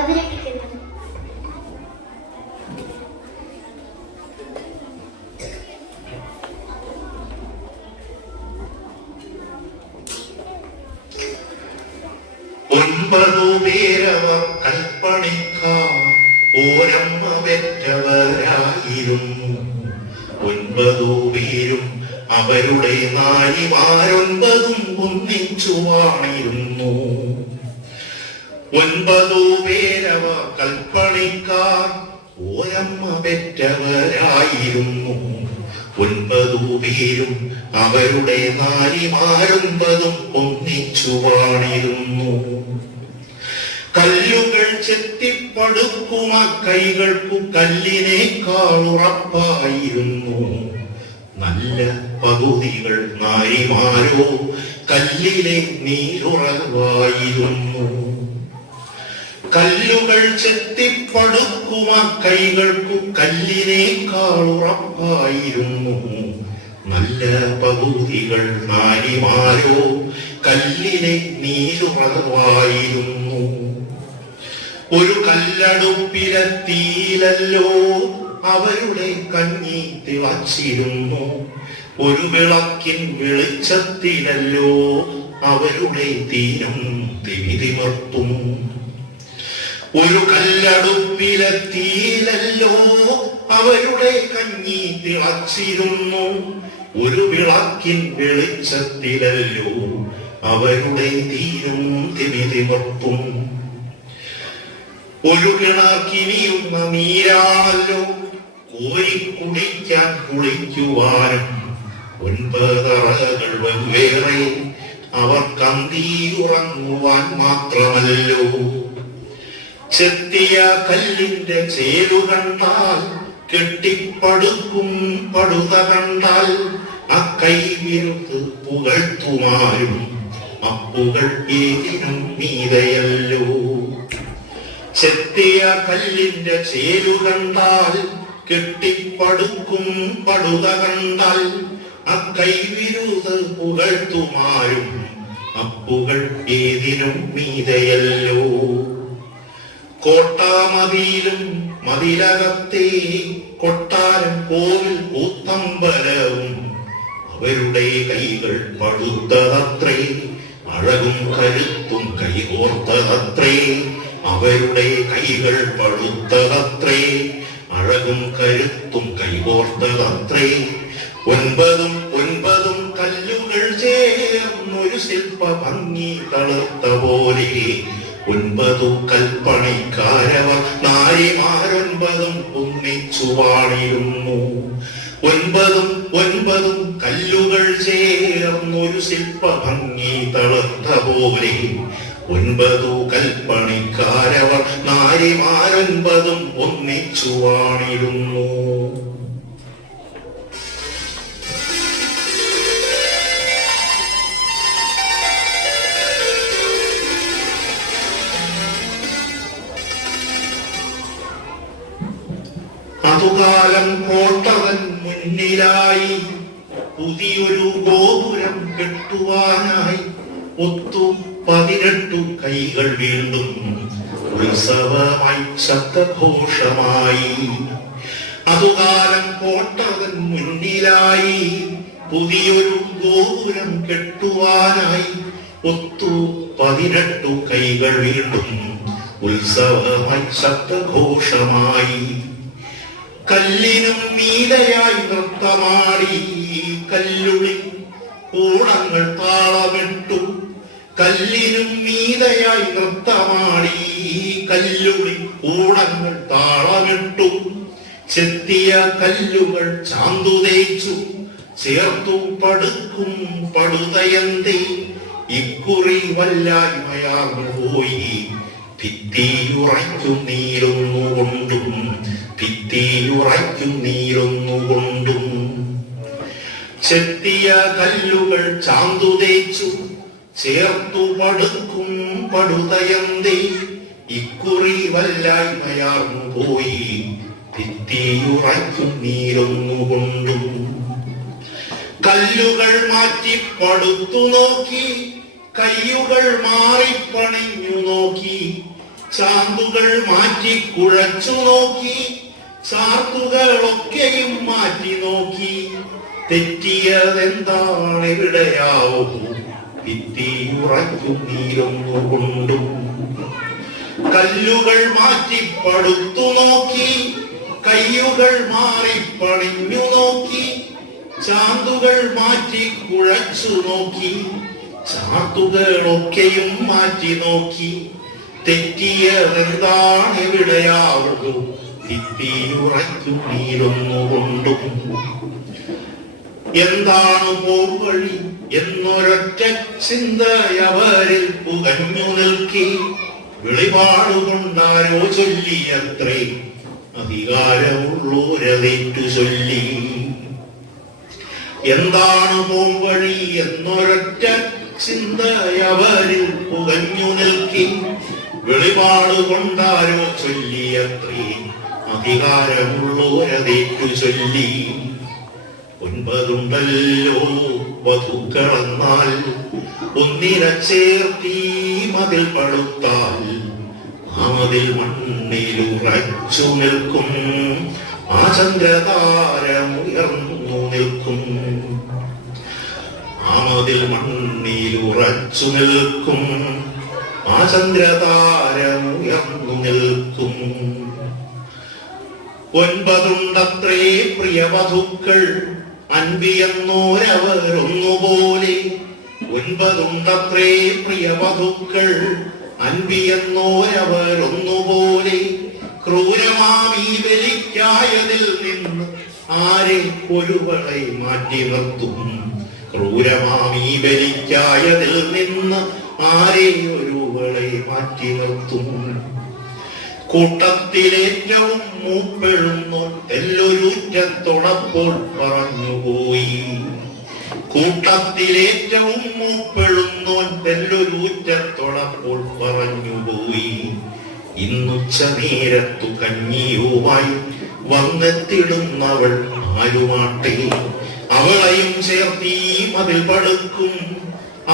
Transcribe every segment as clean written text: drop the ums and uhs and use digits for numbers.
അവതരിപ്പിക്കുന്നത്. ഒൻപതു പേരവർ കൽപ്പണിക്കാർ ഓരമ്മ പെറ്റവരായിരുന്നു. 9 പേരും അവരുടെ നാരിമാരൊൻപതും ഒന്നിച്ചു വാണിരുന്നു. 9 പേരവർ കൽപ്പണിക്കാർ ഓരമ്മ പെറ്റവരായിരുന്നു. 9 പേരും അവരുടെ നാരിമാരൊൻപതും ഒന്നിച്ചു വാണിരുന്നു. കല്ലുകൾ ചെത്തിപ്പടുക്കും ആ കൈകൾക്കു കല്ലിനേക്കാൾ ഉറപ്പായിരുന്നു. നല്ല പകുതികൾ നാരിമാരോ കല്ലിലെ നീരുറവായിരുന്നു. കല്ലുകൾ ചെത്തിപ്പടുക്കും ആ കൈകൾക്കു കല്ലിനേക്കാൾ ഉറപ്പായിരുന്നു. നല്ല പകുതികൾ നാരിമാരോ കല്ലിലെ നീരുറവായിരുന്നു. ഒരു കല്ലടുപ്പിലെത്തിയിലല്ലോ അവരുടെ കഞ്ഞി തിളച്ചിരുന്നു. ഒരു വിളക്കിൻ വെളിച്ചത്തിലല്ലോ അവരുടെ തീരും തിമിതിമർത്തും. ഒരു കല്ലടുപ്പിലെത്തിയിലല്ലോ അവരുടെ കഞ്ഞി തിളച്ചിരുന്നു. ഒരു വിളക്കിൻ വെളിച്ചത്തിലല്ലോ അവരുടെ തീരും തിമിതിമർത്തും. ഒരു കിണക്കിനിയുന്ന നീരാണല്ലോ കോരി കുടിക്കാൻ കുളിക്കുവാനും. 9 അറകൾ വെവ്വേറെ അവർ കന്തിയുറങ്ങുവാൻ മാത്രമല്ലോ. ചെത്തിയ കല്ലിന്റെ ചേരു കണ്ടാൽ കെട്ടിപ്പടുക്കും പടുത കണ്ടാൽ അക്കൈ വിരുത്ത് പുകഴ്ത്തുമാരും. അപ്പുകൾ ഏതിനും മീതയല്ലോ. ചെത്തിയ കല്ലിന്റെ ചേരു കണ്ടാൽ കെട്ടിപ്പടുക്കും പടുത കണ്ടാൽ അക്കൈ വിരുത്ത് പുകഴ്ത്തുമാരും. അപ്പുകൾ ഏതിനും മീതയല്ലോ. കോട്ടാമതിയിലും മതിലകത്തെ കൊട്ടാരം കോവിൽ കൂത്തമ്പലവും അവരുടെ കൈകൾ പടുത്തതത്രേ. അഴകും കരുത്തും കൈകോർത്തതത്രേ. അവരുടെ കൈകൾ പടുത്തതത്രേ. അഴകും കരുത്തും കൈകോർത്തതത്രേ. 9 കല്ലുകൾ ചേർന്നൊരു ശില്പ ഭംഗി തളുത്ത പോലെ. 9 കൽപ്പണിക്കാരവർ നാരിമാരൊൻപതും ഒന്നിച്ചു വാണിരുന്നു. 9 കല്ലുകൾ ചേർന്നൊരു ശില്പ ഭംഗി തളുത്ത പോലെ. 9 കൽപ്പണിക്കാരവർ നാരിമാരൊൻപതും ഒന്നിച്ചു വാണിരുന്നു. അതുകാലം കോട്ടവൻ മുന്നിലായി പുതിയൊരു ഗോപുരം കെട്ടുവാനായി. 18 കൈകൾ വീണ്ടും ഉത്സവമായി ശബ്ദഘോഷമായി. അതുകാലം കോട്ടവൻ മുന്നിലായി പുതിയൊരു ഗോപുരം കെട്ടുവാനായി. 18 കൈകൾ വീണ്ടും ഉത്സവമായി ശബ്ദഘോഷമായി. കല്ലിനും മീതയായി നൃത്തമാടി കല്ലുളി കൂടങ്ങൾ താളമിട്ടു. കല്ലിനും മീതയായി നൃത്തമാടി കല്ലുളി കൂടങ്ങൾ താളമിട്ടു. ചെത്തിയ കല്ലുകൾ ചാന്തു തേച്ചു ചേർത്തു പടുക്കും പടുതയന്തേ. ഇക്കുറി വല്ലായ്മയാർന്നു പോയി ഭിത്തിയുറയ്ക്കും നീരുന്നുകൊണ്ടും. ഭിത്തിയുറയ്ക്കും നീരുന്നുകൊണ്ടും. ചെത്തിയ കല്ലുകൾ ചാന്തു തേച്ചു ചേർത്തു പടുക്കും പടുതയന്തേ. ഇക്കുറി വല്ലായ്മയാർന്നു പോയി ഭിത്തിയുറയ്ക്കും നീരുന്നുകൊണ്ടും. കല്ലുകൾ മാറ്റി പടുത്തു നോക്കി കയ്യുകൾ മാറിപ്പണിഞ്ഞു നോക്കി. ചാന്തുകൾ മാറ്റി കുഴച്ചു നോക്കി, ചാർത്തുകളൊക്കെയും മാറ്റി നോക്കി. തെറ്റിയതെന്താണ് എവിടെയാവൂ, ഭിത്തിയുറയ്ക്കും നീരൊന്നുകൊണ്ടും. കല്ലുകൾ മാറ്റി പടുത്തു നോക്കി, കയ്യുകൾ മാറി പണിഞ്ഞു നോക്കി. ചാന്തുകൾ മാറ്റി കുഴച്ചു നോക്കി, ചാർത്തുകളൊക്കെയും മാറ്റി നോക്കി. തെറ്റിയതെന്താണ് എവിടെയാവുള്ളൂ, ഭിത്തിയുറയ്ക്കും നീരൊന്നുകൊണ്ടും. എന്താണ് പോംവഴി എന്നൊരൊറ്റ ചിന്തയവരിൽ പുകഞ്ഞു നിൽക്കി. വെളിപാടുകൊണ്ടാരോ ചൊല്ലിയത്രേ, അധികാരമുള്ളോരതേറ്റു ചൊല്ലി. എന്താണ് പോംവഴി എന്നൊരൊറ്റ ചിന്തയവരിൽ പുകഞ്ഞു നിൽക്കി. വെളിപാടുകൊണ്ടാരോ ചൊല്ലിയത്രേ, അധികാരമുള്ളോരതേറ്റു ചൊല്ലി. 9 ഉണ്ടല്ലോ വധുക്കളെന്നാൽ, ഒന്നിനെ ചേർത്തി മതിൽ പടുത്താൽ. ആ മതിൽ മണ്ണിലുറച്ചു നിൽക്കും, ആ ചന്ദ്രതാരമുയർന്നു നിൽക്കും. ആ മതിൽ മണ്ണിലുറച്ചു നിൽക്കും, ആ ചന്ദ്രതാരമുയർന്നു നിൽക്കും. 9 ഉണ്ടത്രേ പ്രിയവധുക്കൾ, അൻപിയെന്നോരവരൊന്നുപോലെ. 9 ഉണ്ടത്രേ പ്രിയവധുക്കൾ, അൻപിയെന്നോരവരൊന്നുപോലെ. ക്രൂരമാമീ ബലിക്കായതിൽ നിന്ന് ആരെ ഒരുവളെ മാറ്റി നിർത്തും. ക്രൂരമാമീ ബലിക്കായതിൽ നിന്ന് ആരെ ഒരുവളെ മാറ്റി നിർത്തും. കൂട്ടത്തിലേറ്റവും മൂപ്പെഴുന്നോ തെല്ലൊരുറ്റത്തോടപ്പോൾ പറഞ്ഞുപോയി. കൂട്ടത്തിലേറ്റവും മൂപ്പെഴുന്നോൻ തെല്ലൊരുറ്റത്തോടപ്പോൾ പറഞ്ഞുപോയി. ഇന്നുച്ച നേരത്തു കഞ്ഞിയുമായി വന്നെത്തിടുന്നവൾ ആരുമാട്ടെ. അവളെയും ചേർത്തി മതിൽ പടുക്കും,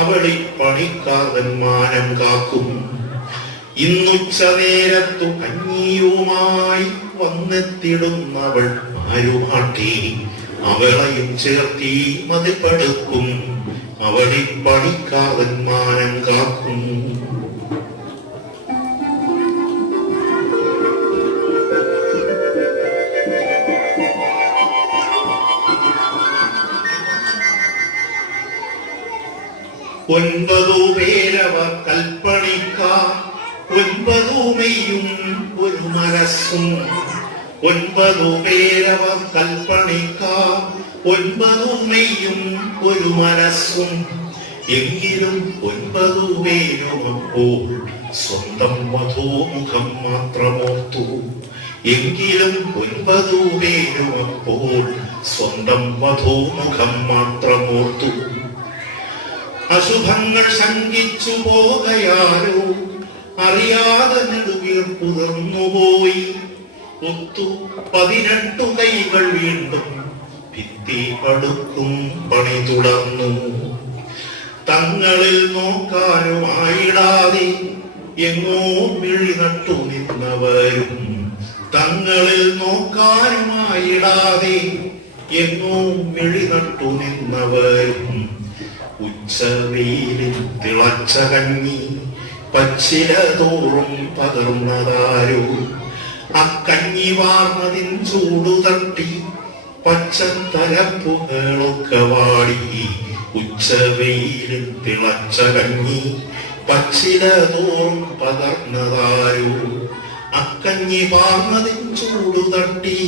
അവളി പണിക്കാരൻ മാനം കാക്കും. ഇന്നുച്ച നേരത്തു കഞ്ഞിയുമായി വന്നെത്തിടുന്നവൾ ആരുമാട്ടെ. അവളെയും ചേർത്തി മതിൽ പടുക്കും, അവളി പണിക്കാരൻ മാനം കാക്കും. ഒൻപതു പേരവർ കൽപ്പണിക്കാർ, 9 മെയ്യും ഒരു മനസ്സും. 9 പേരവർ കൽപ്പണിക്കാർ, 9 മെയ്യും ഒരു മനസ്സും. എങ്കിലും 9 പേരും അപ്പോൾ സ്വന്തം വധൂമുഖം മാത്രമോർത്തു. എങ്കിലും 9 പേരും അപ്പോൾ സ്വന്തം വധൂമുഖം മാത്രമോർത്തു. അശുഭങ്ങൾ ശങ്കിച്ചു പോകയാരോ അറിയാതെ നെടുവീർപ്പുതിർന്നുപോയി. 18 കൈകൾ വീണ്ടും ഭിത്തി പടുക്കും പണി തുടർന്നു. തങ്ങളിൽ നോക്കാനുമായിടാതെ എങ്ങോ മിഴി നട്ടു നിന്നവരും. തങ്ങളിൽ നോക്കാനുമായിടാതെ എങ്ങോ മിഴി നട്ടു നിന്നവരും. ഉച്ചവെയിലിൽ തിളച്ച കഞ്ഞി പച്ചില തോറും പകർന്നതാരോ. അക്കഞ്ഞി വാർന്നതിൻ ചൂടു തട്ടി പച്ചത്തലപ്പുകളൊക്കെ വാടി. ഉച്ചവെയിലിൽ തിളച്ച കഞ്ഞി പച്ചില തോറും പകർന്നതാരോ. അക്കഞ്ഞി വാർന്നതിൻ ചൂടു തട്ടി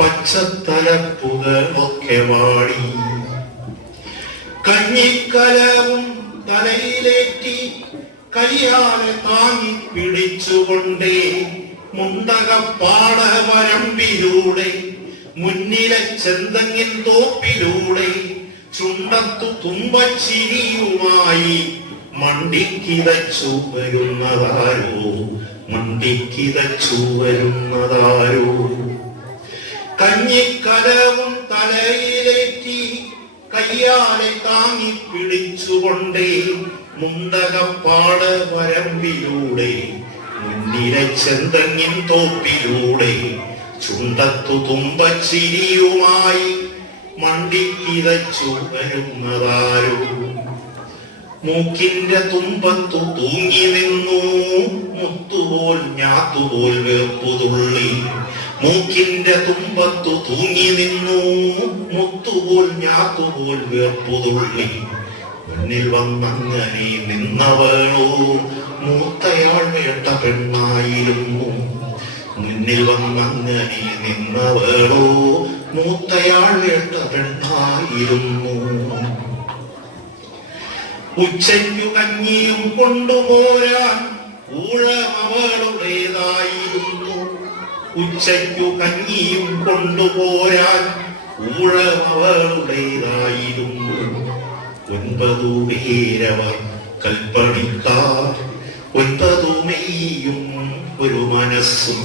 പച്ചത്തലപ്പുകളൊക്കെ വാടി. കഞ്ഞിക്കലവും തലയിലേറ്റി കയ്യാലെ താങ്ങി പിടിച്ചുകൊണ്ടേ മുണ്ടകപ്പാട വരമ്പിലൂടെ മുന്നിലെ ചെന്തങ്ങിൻ തോപ്പിലൂടെ ചുണ്ടത്തു തുമ്പച്ചിരിയുമായി മണ്ടിക്കിതച്ചു വരുന്നതാരോ. മണ്ടിക്കിതച്ചു വരുന്നതാരോ. കഞ്ഞിക്കലവും തലയിലേറ്റി കയ്യാലെ താങ്ങി പിടിച്ചുകൊണ്ടേ മുണ്ടകപ്പാട വരമ്പിലൂടെ മുന്നിലെ ചെന്തങ്ങിൻ തോപ്പിലൂടെ ചുണ്ടത്തു തുമ്പച്ചിരിയുമായി മണ്ടിക്കിതച്ചു വരുന്നതാരോ. മൂക്കിന്റെ തുമ്പത്തു തൂങ്ങി നിന്നു മുത്തുപോൽ ഞാത്തുപോൽ വേർപ്പുതുള്ളി. മൂക്കിന്റെ തുമ്പത്തു തൂങ്ങി നിന്നു മുത്തുപോൽ ഞാത്തുപോൽ വേർപ്പുതുള്ളി. മുന്നിൽ വന്നങ്ങനെ നിന്നവളോ മൂത്തയാൾ വേട്ട പെണ്ണായിരുന്നു. മുന്നിൽ വന്നങ്ങനെ നിന്നവളോ മൂത്തയാൾ വേട്ട പെണ്ണായിരുന്നു. ഉച്ചയ്ക്കു കഞ്ഞിയും കൊണ്ടുപോരാൻ ഊഴം അവളുടേതായിരുന്നു. ഉച്ചയ്ക്കു കഞ്ഞിയും കൊണ്ടുപോരാൻ ഊഴം അവളുടേതായിരുന്നു. 9 പേരവർ കൽപ്പണിക്കാർ, 9 മെയ്യും ഒരു മനസ്സും.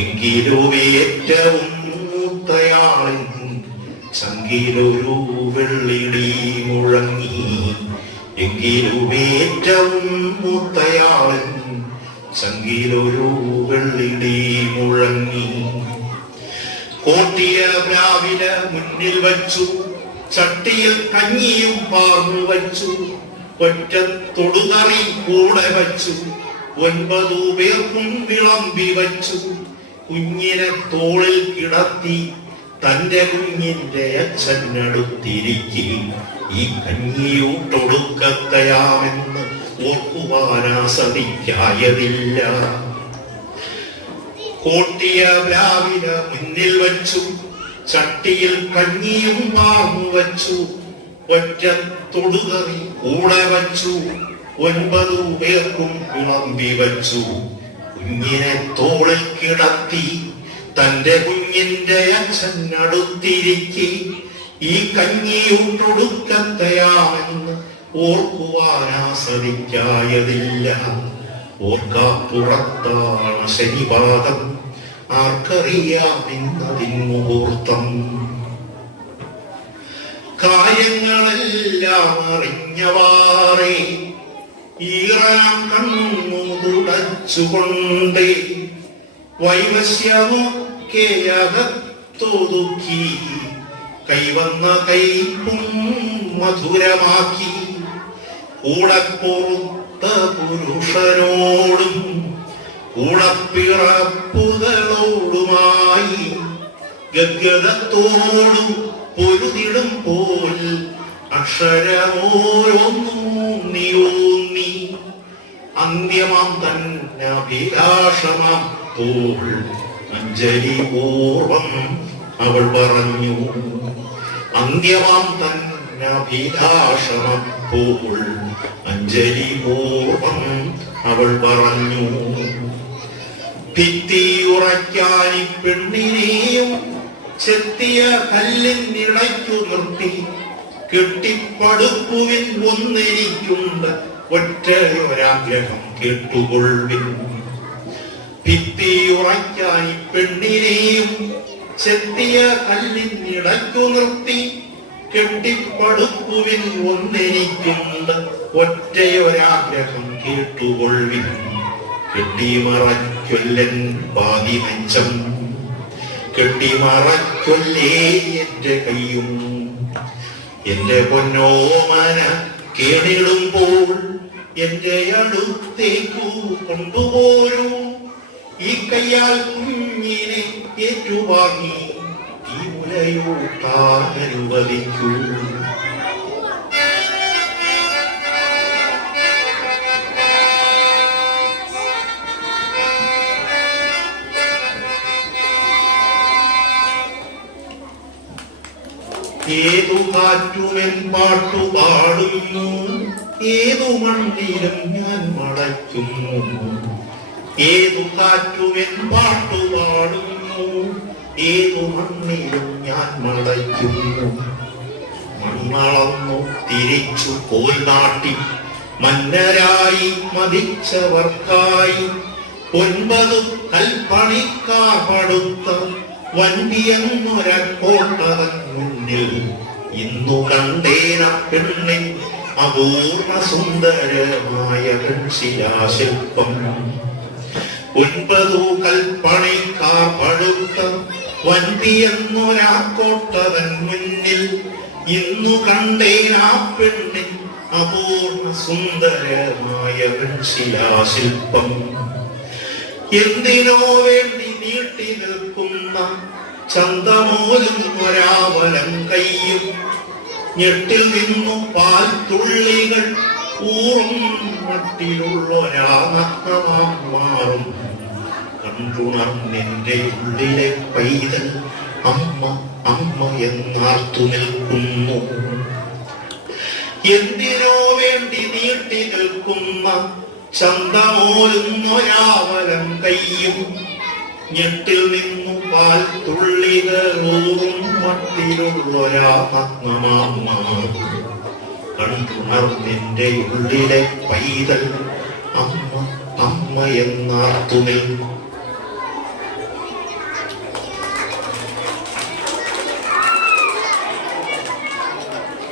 എങ്കിലും ഏറ്റവും മൂത്തയാളിൻ ചങ്കിലൊരു വെള്ളിടി മുഴങ്ങി. എങ്കിലും ഏറ്റവും മൂത്തയാളിൻ ചങ്കിലൊരു വെള്ളിടി മുഴങ്ങി. കോട്ടിയ രാവില മുന്നിൽ വച്ചു, ചട്ടിയിൽ കഞ്ഞിയും പാർന്നു വച്ചു. ഒറ്റ തൊടുകറി കൂടെ വച്ചു, 9 പേർക്കും വിളമ്പി വച്ചു. കുഞ്ഞിനെ തോളിൽ കിടത്തി തന്റെ കുഞ്ഞിന്റെ അച്ഛനടുത്തിരിക്കി. ഈ കഞ്ഞിയൂട്ടൊടുക്കത്തയാമെന്ന് ഓർക്കുവാനാസതിക്കായതില്ല. കോട്ടിയ രാവില മുന്നിൽ വച്ചു, ചട്ടിയിൽ കഞ്ഞിയും പാർന്നു വച്ചു. ഒറ്റ തൊടുകറി കൂടെ വച്ചു, 9 പേർക്കും വിളമ്പി വച്ചു. കുഞ്ഞിനെ തോളിൽ കിടത്തി തന്റെ കുഞ്ഞിന്റെ അച്ഛനടുത്തിരിക്കി. ഈ കഞ്ഞിയൂട്ടൊടുക്കത്തയാമെന്ന് ഓർക്കുവാനാസതിക്കായതില്ല. ഓർക്കാപ്പുറത്താണ് ശനിപാദം, ആർക്കറിയാമെന്നതിൻ മുഹൂർത്തം. കാര്യങ്ങളെല്ലാം അറിഞ്ഞവാറേ ഈറാം കണ്ണു തുടച്ചുകൊണ്ടേ വൈവശ്യമൊക്കെ അകത്തൊതുക്കി കൈവന്ന കൈപ്പും മധുരമാക്കി. കൂടെ പൊറുത്ത പുരുഷനോടും കൂടപ്പിറപ്പുകളോടുമായി ഗദ്ഗതത്തോടും പൊരുതിടും പോൽ അക്ഷരമോരോന്നൂന്നി അന്ത്യമാം തന്നഭിലാഷമാം പോൾ അഞ്ജലി പൂർവം അവൾ പറഞ്ഞു. അന്ത്യമാം തന്നഭിലാഷമാം പോൾ അഞ്ജലി പൂർവം അവൾ പറഞ്ഞു. ഭിത്തിയുറയ്ക്കാനി പെണ്ണിനെയും ചെത്തിയ കല്ലിനിടയ്ക്കു നിർത്തി. കെട്ടിപ്പടുക്കുവിൻ ഒന്നെനിക്കുണ്ട് ഒറ്റയൊരാഗ്രഹം കേട്ടുകൊള്ളിൻ. ഭിത്തിയുറയ്ക്കാനി പെണ്ണിനെയും ചെത്തിയ കല്ലിനിടയ്ക്കു നിർത്തി. കെട്ടിപ്പടുക്കുവിൻ ഒന്നെനിക്കുണ്ട് ഒറ്റയൊരാഗ്രഹം കേട്ടുകൊള്ളിൻ. കെട്ടിമറയ്ക്കൊല്ലൻ പാതിമഞ്ചം, കെട്ടിമറയ്ക്കൊല്ലേ എന്റെ കയ്യും. എന്റെ പൊന്നോമന കേണിടുമ്പോൾ എന്റെ അടുത്തേക്കു കൊണ്ടുപോരൂ. ഈ കയ്യാൽ കുഞ്ഞിനെ ഏറ്റുവാങ്ങി ഈ മുലയൂട്ടാനുവദിക്കൂ. ഏതു കാറ്റുമെൻ പാട്ടു പാടുന്നു, ഏതു മണ്ണിലും ഞാൻ മടയ്ക്കുന്നു. ഏതു കാറ്റുമെൻ പാട്ടു പാടുന്നു, ഏതു മണ്ണിലും ഞാൻ മടയ്ക്കുന്നു. മണ്ണളന്നു തിരിച്ചു പോൽ നാട്ടി മന്നരായി മതിച്ചവർക്കായി 9 കൽപ്പണിക്കാർ പടുത്ത വണ്ടിയെന്നൊരക്കോട്ടതൻ മുന്നിൽ ഇന്നു കണ്ടേന പെണ്ണിൻ അപൂർണ സുന്ദരമായ ശിലാശില്പം. 9 കൽപ്പണിക്കാർ പടുത്ത വന്തിയെന്നൊരാ കോട്ടതൻ മുന്നിൽ ഇന്നു കണ്ടേൻ ആ പെണ്ണിൻ അപൂർണ സുന്ദരമായ ശിലാശില്പം. എന്തിനോ വേണ്ടി നീട്ടി നിൽക്കുന്ന ചന്തമോലും ഒരാവലം കയ്യും ഞെട്ടിൽ നിന്നു പാൽ തുള്ളികൾ ഊറും മട്ടിലുള്ളൊരാത്മാറും കണ്ടുണർന്നെന്റെ ഉള്ളിലെ പൈതൽ അമ്മ അമ്മ എന്നാർത്തു നിൽക്കുന്നു. എന്തിനോ വേണ്ടി നീട്ടി നിൽക്കുന്ന ചന്തമോലുന്നൊരാവലം കയ്യും ഞെട്ടിൽ നിന്നു പാൽ തുള്ളികളൂറും മട്ടിലുള്ളൊരാത്മാറും കണ്ടുണർന്നെന്റെ ഉള്ളിലെ പൈതൽ അമ്മ അമ്മ എന്നാർത്തു നിൽക്കും.